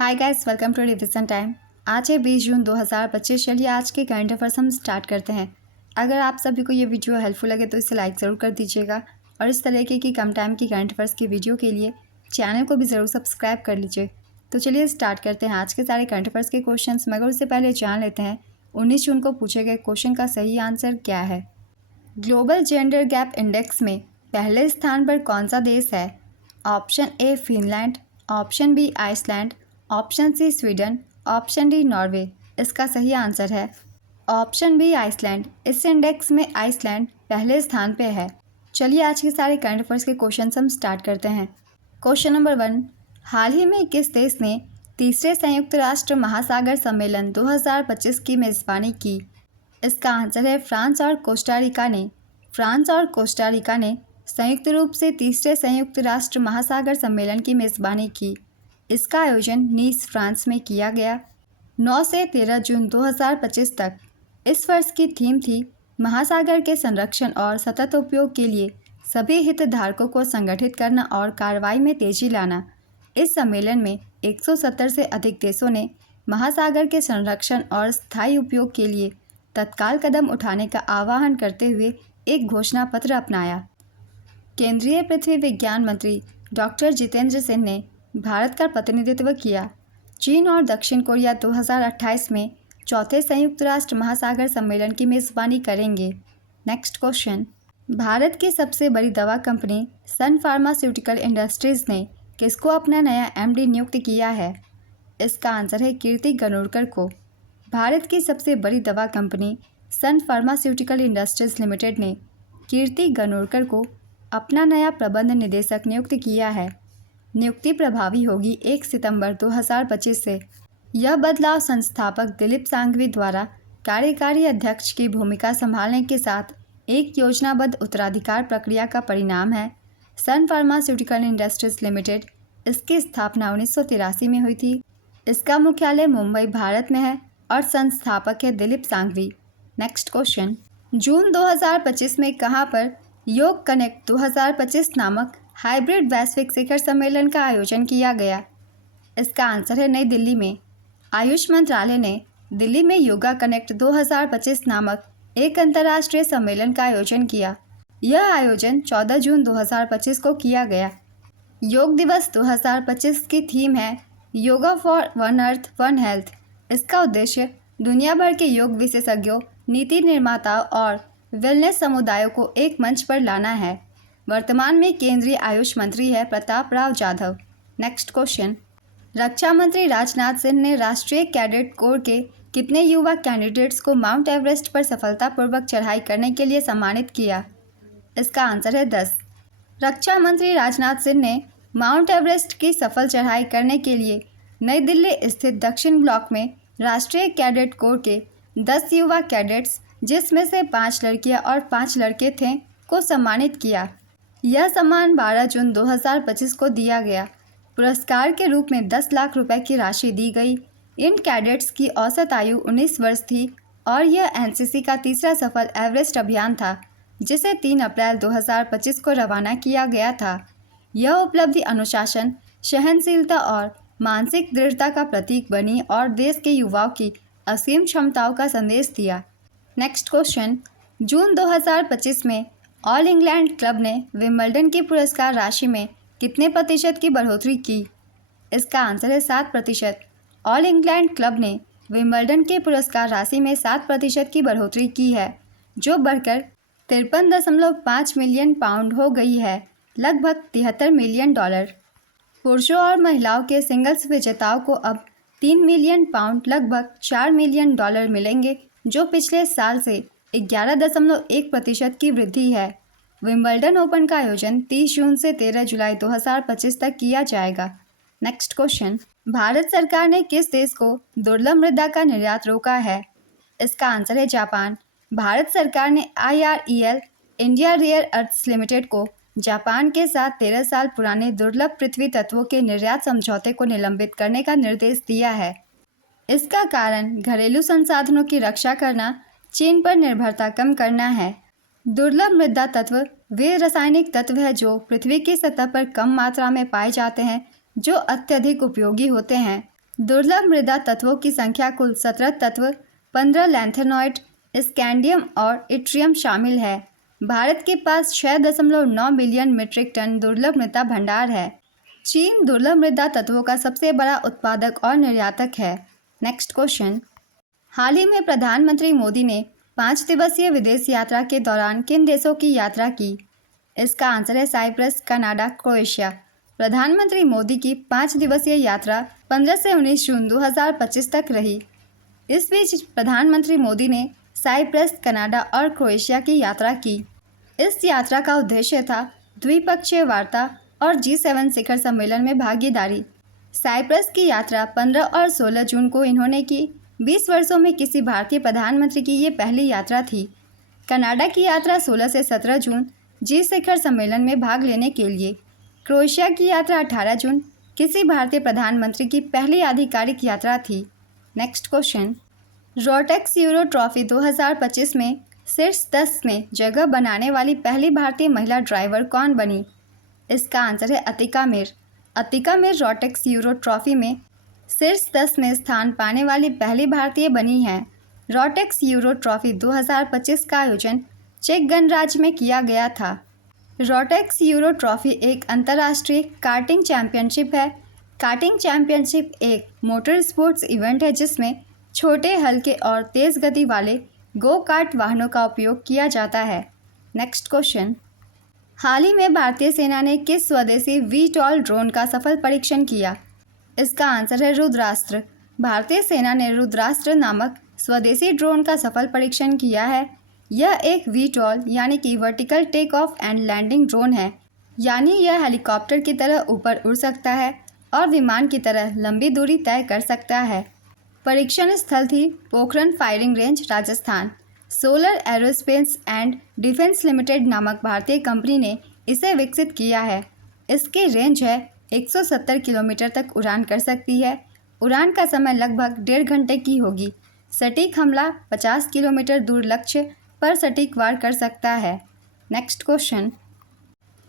Hi guys, welcome to revision time. आज है 20 जून 2025। चलिए आज के करंट अफेयर्स हम स्टार्ट करते हैं। अगर आप सभी को ये वीडियो हेल्पफुल लगे तो इसे लाइक ज़रूर कर दीजिएगा और इस तरीके की कम टाइम की करंट अफेयर्स की वीडियो के लिए चैनल को भी ज़रूर सब्सक्राइब कर लीजिए। तो चलिए स्टार्ट करते हैं आज के सारे करंट अफेयर्स के क्वेश्चन। मगर उससे पहले जान लेते हैं 19 जून को पूछे गए क्वेश्चन का सही आंसर क्या है। ग्लोबल जेंडर गैप इंडेक्स में पहले स्थान पर कौन सा देश है? Option A Finland, option B Iceland, option C Sweden, option D Norway. इसका सही आंसर है ऑप्शन बी आइसलैंड। इस इंडेक्स में आइसलैंड पहले स्थान पे है। चलिए आज के सारे करंट अफेयर्स के क्वेश्चन हम स्टार्ट करते हैं। क्वेश्चन नंबर 1, हाल ही में किस देश ने तीसरे संयुक्त राष्ट्र महासागर सम्मेलन 2025 की मेज़बानी की? इसका आंसर है फ्रांस और कोस्टारिका ने। फ्रांस और कोस्टारिका ने संयुक्त रूप से तीसरे संयुक्त राष्ट्र महासागर सम्मेलन की मेज़बानी की। इसका आयोजन नीस, फ्रांस में किया गया। 9 से 13 जून 2025 तक। इस वर्ष की थीम थी महासागर के संरक्षण और सतत उपयोग के लिए सभी हितधारकों को संगठित करना और कार्रवाई में तेजी लाना। इस सम्मेलन में 170 से अधिक देशों ने महासागर के संरक्षण और स्थायी उपयोग के लिए तत्काल कदम उठाने का आह्वान करते हुए एक घोषणा पत्र अपनाया। केंद्रीय पृथ्वी विज्ञान मंत्री डॉक्टर जितेंद्र सिंह ने भारत का प्रतिनिधित्व किया। चीन और दक्षिण कोरिया 2028 में चौथे संयुक्त राष्ट्र महासागर सम्मेलन की मेज़बानी करेंगे। नेक्स्ट क्वेश्चन, भारत की सबसे बड़ी दवा कंपनी सन फार्मास्यूटिकल इंडस्ट्रीज़ ने किसको अपना नया एमडी नियुक्त किया है? इसका आंसर है कीर्ति गनोरकर को। भारत की सबसे बड़ी दवा कंपनी सन फार्मास्यूटिकल इंडस्ट्रीज लिमिटेड ने कीर्ति गनोरकर को अपना नया प्रबंध निदेशक नियुक्त किया है। नियुक्ति प्रभावी होगी 1 सितंबर 2025 से। यह बदलाव संस्थापक दिलीप सांघवी द्वारा कार्यकारी अध्यक्ष की भूमिका संभालने के साथ एक योजनाबद्ध उत्तराधिकार प्रक्रिया का परिणाम है। सन फार्मास्यूटिकल इंडस्ट्रीज लिमिटेड, इसकी स्थापना 1983 में हुई थी। इसका मुख्यालय मुंबई, भारत में है और संस्थापक है दिलीप सांघवी। नेक्स्ट क्वेश्चन, जून 2025 में कहां पर योग कनेक्ट 2025 नामक हाइब्रिड वैश्विक शिखर सम्मेलन का आयोजन किया गया? इसका आंसर है नई दिल्ली में। आयुष मंत्रालय ने दिल्ली में योगा कनेक्ट 2025 नामक एक अंतर्राष्ट्रीय सम्मेलन का आयोजन किया। यह आयोजन 14 जून 2025 को किया गया। योग दिवस 2025 की थीम है yoga for one earth one health. इसका उद्देश्य दुनिया भर के योग विशेषज्ञों, नीति निर्माताओं और वेलनेस समुदायों को एक मंच पर लाना है। वर्तमान में केंद्रीय आयुष मंत्री है प्रताप राव जाधव। नेक्स्ट क्वेश्चन, रक्षा मंत्री राजनाथ सिंह ने राष्ट्रीय कैडेट कोर के कितने युवा कैंडिडेट्स को माउंट एवरेस्ट पर सफलतापूर्वक चढ़ाई करने के लिए सम्मानित किया? इसका आंसर है 10। रक्षा मंत्री राजनाथ सिंह ने माउंट एवरेस्ट की सफल चढ़ाई करने के लिए नई दिल्ली स्थित दक्षिण ब्लॉक में राष्ट्रीय कैडेट कोर के 10 युवा कैडेट्स, जिसमें से 5 लड़कियां और 5 लड़के थे, को सम्मानित किया। यह सम्मान 12 जून 2025 को दिया गया। पुरस्कार के रूप में 10 लाख रुपए की राशि दी गई। इन कैडेट्स की औसत आयु 19 वर्ष थी और यह एनसीसी का तीसरा सफल एवरेस्ट अभियान था, जिसे 3 अप्रैल 2025 को रवाना किया गया था। यह उपलब्धि अनुशासन, सहनशीलता और मानसिक दृढ़ता का प्रतीक बनी और देश के युवाओं की असीम क्षमताओं का संदेश दिया। नेक्स्ट क्वेश्चन, जून 2025 में ऑल इंग्लैंड क्लब ने विंबलडन की पुरस्कार राशि में कितने प्रतिशत की बढ़ोतरी की? इसका आंसर है 7%। ऑल इंग्लैंड क्लब ने विंबलडन के पुरस्कार राशि में 7% की बढ़ोतरी की है, जो बढ़कर 53.5 मिलियन पाउंड हो गई है, लगभग $73 मिलियन। पुरुषों और महिलाओं के सिंगल्स विजेताओं को अब 3 मिलियन पाउंड, लगभग $4 मिलियन मिलेंगे, जो पिछले साल से 11.1% की वृद्धि है। विंबलडन ओपन का आयोजन 30 जून से 13 जुलाई 2025 तक किया जाएगा। नेक्स्ट क्वेश्चन, भारत सरकार ने किस देश को दुर्लभ मृदा का निर्यात रोका है? इसका आंसर है जापान। भारत सरकार ने IREL India rare earths limited को जापान के साथ 13 साल पुराने दुर्लभ पृथ्वी तत्वों के निर्यात समझौते को निलंबित करने का निर्देश दिया है। इसका कारण घरेलू संसाधनों की रक्षा करना, चीन पर निर्भरता कम करना है। दुर्लभ मृदा तत्व वे रासायनिक तत्व हैं जो पृथ्वी की सतह पर कम मात्रा में पाए जाते हैं, जो अत्यधिक उपयोगी होते हैं। दुर्लभ मृदा तत्वों की संख्या कुल 17 तत्व, 15 लैंथेनॉइड, स्कैंडियम और इट्रियम शामिल है। भारत के पास 6.9 मिलियन मीट्रिक टन दुर्लभ मृदा भंडार है। चीन दुर्लभ मृदा तत्वों का सबसे बड़ा उत्पादक और निर्यातक है। नेक्स्ट क्वेश्चन, हाल ही में प्रधानमंत्री मोदी ने 5 दिवसीय विदेश यात्रा के दौरान किन देशों की यात्रा की? इसका आंसर है साइप्रस, कनाडा, क्रोएशिया। प्रधानमंत्री मोदी की 5 दिवसीय यात्रा 15 से 19 जून 2025 तक रही। इस बीच प्रधानमंत्री मोदी ने साइप्रस, कनाडा और क्रोएशिया की यात्रा की। इस यात्रा का उद्देश्य था द्विपक्षीय वार्ता और G7 शिखर सम्मेलन में भागीदारी। साइप्रस की यात्रा 15 और 16 जून को इन्होंने की। 20 वर्षों में किसी भारतीय प्रधानमंत्री की ये पहली यात्रा थी। कनाडा की यात्रा 16 से 17 जून जी शिखर सम्मेलन में भाग लेने के लिए। क्रोएशिया की यात्रा 18 जून किसी भारतीय प्रधानमंत्री की पहली आधिकारिक यात्रा थी। Next question, Rotex euro trophy 2025 में शीर्ष 10 में जगह बनाने वाली पहली भारतीय महिला ड्राइवर कौन बनी? इसका आंसर है Atika Mir. Atika Mir Rotex euro trophy में शीर्ष 10 में स्थान पाने वाली पहली भारतीय बनी है। रोटेक्स यूरो ट्रॉफी 2025 का आयोजन चेक गणराज्य में किया गया था। रोटेक्स यूरो ट्रॉफी एक अंतर्राष्ट्रीय कार्टिंग चैंपियनशिप है। कार्टिंग चैंपियनशिप एक मोटर स्पोर्ट्स इवेंट है जिसमें छोटे, हल्के और तेज़ गति वाले गो कार्ट वाहनों का उपयोग किया जाता है। नेक्स्ट क्वेश्चन, हाल ही में भारतीय सेना ने किस स्वदेशी VTOL ड्रोन का सफल परीक्षण किया? इसका आंसर है रुद्रास्त्र। भारतीय सेना ने रुद्रास्त्र नामक स्वदेशी ड्रोन का सफल परीक्षण किया है। यह एक VTOL यानी कि vertical take off and landing drone है, यानी यह हेलीकॉप्टर की तरह ऊपर उड़ सकता है और विमान की तरह लंबी दूरी तय कर सकता है। परीक्षण स्थल थी Pokhran firing range, Rajasthan. Solar aerospace and defence limited नामक भारतीय कंपनी ने इसे विकसित किया है। इसकी रेंज है 170 किलोमीटर तक उड़ान कर सकती है। उड़ान का समय लगभग 1.5 घंटे की होगी। सटीक हमला 50 किलोमीटर दूर लक्ष्य पर सटीक वार कर सकता है। नेक्स्ट क्वेश्चन,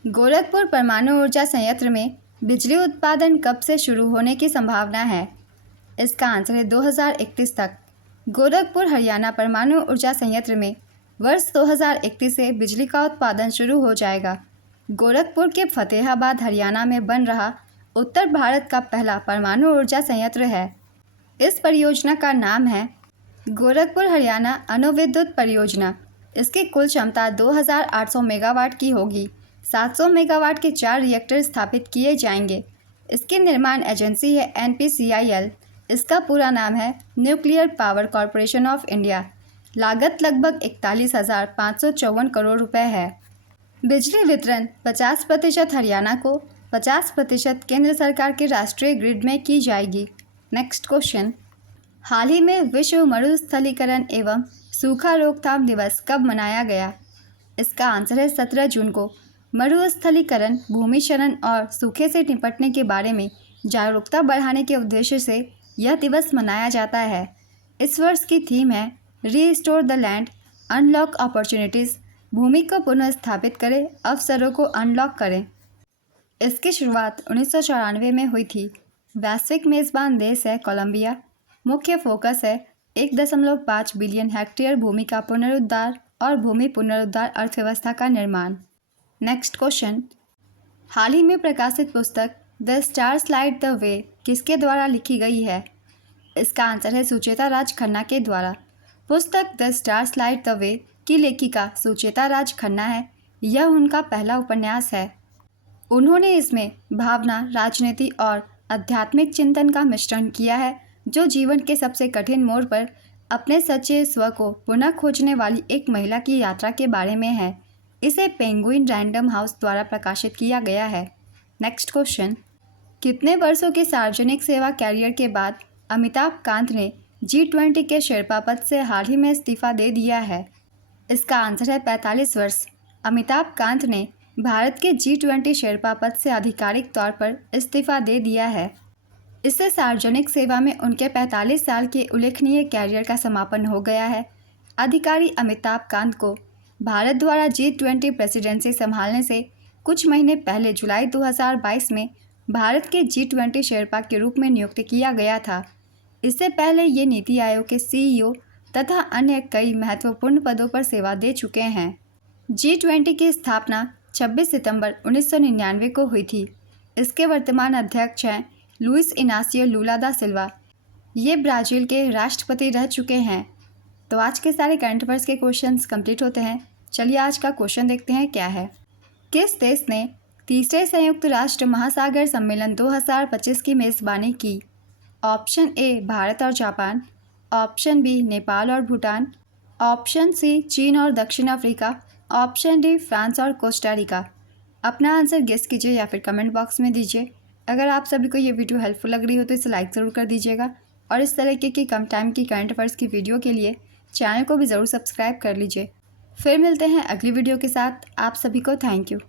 गोरखपुर परमाणु ऊर्जा संयंत्र में बिजली उत्पादन कब से शुरू होने की संभावना है? इसका आंसर है 2031 तक। गोरखपुर हरियाणा परमाणु ऊर्जा संयंत्र में वर्ष 2031 से बिजली का उत्पादन शुरू हो जाएगा। गोरखपुर के फतेहाबाद हरियाणा में बन रहा उत्तर भारत का पहला परमाणु ऊर्जा संयंत्र है। इस परियोजना का नाम है गोरखपुर हरियाणा अणुविद्युत परियोजना। इसकी कुल क्षमता 2800 मेगावाट की होगी। 700 मेगावाट के 4 रिएक्टर स्थापित किए जाएंगे। इसकी निर्माण एजेंसी है NPCIL। इसका पूरा नाम है nuclear power corporation of India. लागत लगभग 41,554 करोड़ रुपए है। बिजली वितरण 50% हरियाणा को, 50% केंद्र सरकार के राष्ट्रीय ग्रिड में की जाएगी। नेक्स्ट क्वेश्चन, हाल ही में विश्व मरुस्थलीकरण एवं सूखा रोकथाम दिवस कब मनाया गया? इसका आंसर है 17 जून को। मरुस्थलीकरण, भूमि क्षरण और सूखे से निपटने के बारे में जागरूकता बढ़ाने के उद्देश्य से यह दिवस मनाया जाता है। इस वर्ष की थीम है restore the land, unlock opportunities. भूमि को पुनर्स्थापित करें, अवसरों को अनलॉक करें। इसकी शुरुआत 1994 में हुई थी। वैश्विक मेज़बान देश है कोलंबिया। मुख्य फोकस है 1.5 बिलियन हेक्टेयर भूमि का पुनरुद्धार और भूमि पुनरुद्धार अर्थव्यवस्था का निर्माण। नेक्स्ट क्वेश्चन, हाल ही में प्रकाशित पुस्तक the stars light the way किसके द्वारा लिखी गई है? इसका आंसर है सुचेता राज खन्ना के द्वारा। पुस्तक the stars light the way की लेखिका सुचेता राज खन्ना है। यह उनका पहला उपन्यास है। उन्होंने इसमें भावना, राजनीति और आध्यात्मिक चिंतन का मिश्रण किया है, जो जीवन के सबसे कठिन मोड़ पर अपने सच्चे स्व को पुनः खोजने वाली एक महिला की यात्रा के बारे में है। इसे पेंगुइन रैंडम हाउस द्वारा प्रकाशित किया गया है। नेक्स्ट क्वेश्चन, कितने वर्षों के सार्वजनिक सेवा कैरियर के बाद अमिताभ कांत ने G20 के शेरपा पद से हाल ही में इस्तीफा दे दिया है? इसका आंसर है 45 वर्ष। अमिताभ कांत ने भारत के G20 शेरपा पद से आधिकारिक तौर पर इस्तीफा दे दिया है। इससे सार्वजनिक सेवा में उनके 45 साल के उल्लेखनीय कैरियर का समापन हो गया है। अधिकारी अमिताभ कांत को भारत द्वारा G20 प्रेसिडेंसी संभालने से कुछ महीने पहले जुलाई 2022 में भारत के G20 शेरपा के रूप में नियुक्त किया गया था। इससे पहले ये नीति आयोग के CEO तथा अन्य कई महत्वपूर्ण पदों पर सेवा दे चुके हैं। G20 की स्थापना 26 सितंबर 1999 को हुई थी। इसके वर्तमान अध्यक्ष हैं लुइस इनासियो लुला दा सिल्वा। ये ब्राज़ील के राष्ट्रपति रह चुके हैं। तो आज के सारे करंट अफेयर्स के क्वेश्चंस कंप्लीट होते हैं। चलिए आज का क्वेश्चन देखते हैं क्या है। किस देश ने तीसरे संयुक्त राष्ट्र महासागर सम्मेलन 2025 की मेज़बानी की? ऑप्शन ए भारत और जापान, ऑप्शन बी नेपाल और भूटान, ऑप्शन सी चीन और दक्षिण अफ्रीका, ऑप्शन डी फ्रांस और कोस्टा रिका। अपना आंसर गेस कीजिए या फिर कमेंट बॉक्स में दीजिए। अगर आप सभी को ये वीडियो हेल्पफुल लग रही हो तो इसे लाइक ज़रूर कर दीजिएगा और इस तरीके की कम टाइम की करंट अफेयर्स की वीडियो के लिए चैनल को भी ज़रूर सब्सक्राइब कर लीजिए। फिर मिलते हैं अगली वीडियो के साथ। आप सभी को थैंक यू।